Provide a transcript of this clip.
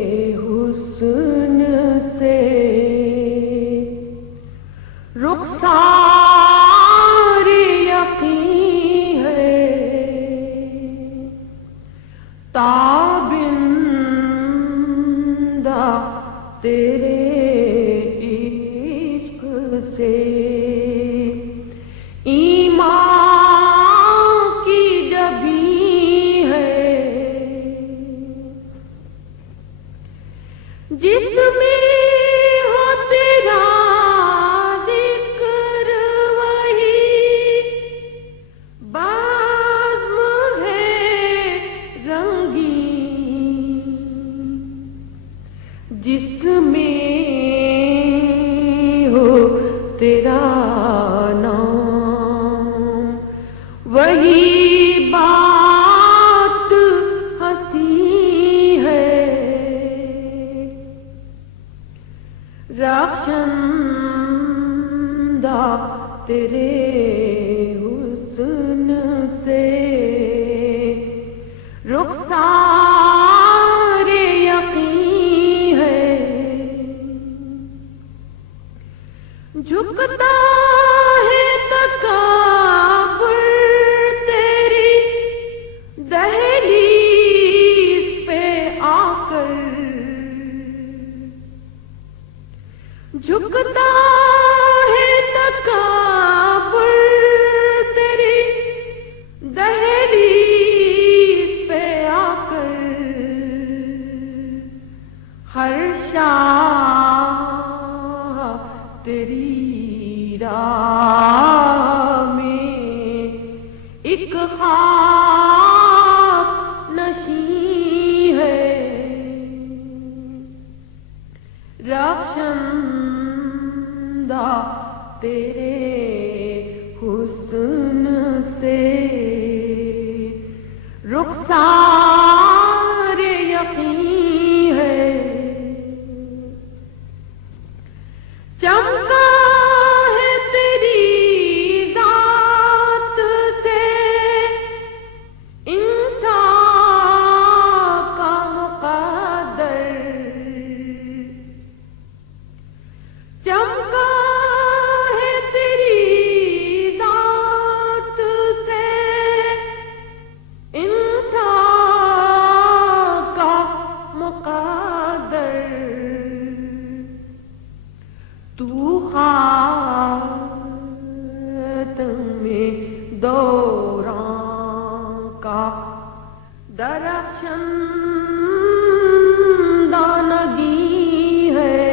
حسن سے رخسار یقین ہے، تابندہ تیرے عشق سے ایمان کی جبیں ہے، جس میں ہو تیرا ذکر وہی بزم ہے رنگین، جس میں ہو تیرا نام وہی بات ہنسی ہے، رخشندہ تیرے حسن سے رخسار یقین ہے، جھکتا ہے تکبر تیری دہلیز پہ آ کر، جھکتا ہے تکبر تیری دہلیز پہ آ کر، ہر شاہ تیری راہ میں ایک خاک نشین ہے، رخشندہ تیرے حسن سے رخسار یقین ہے، چمکا ہے تیری ذات سے انسان کا مقدر، چمکا ہے تیری ذات سے انسان کا مقدر، تو خاتم دوران کا درخشندہ نگین ہے،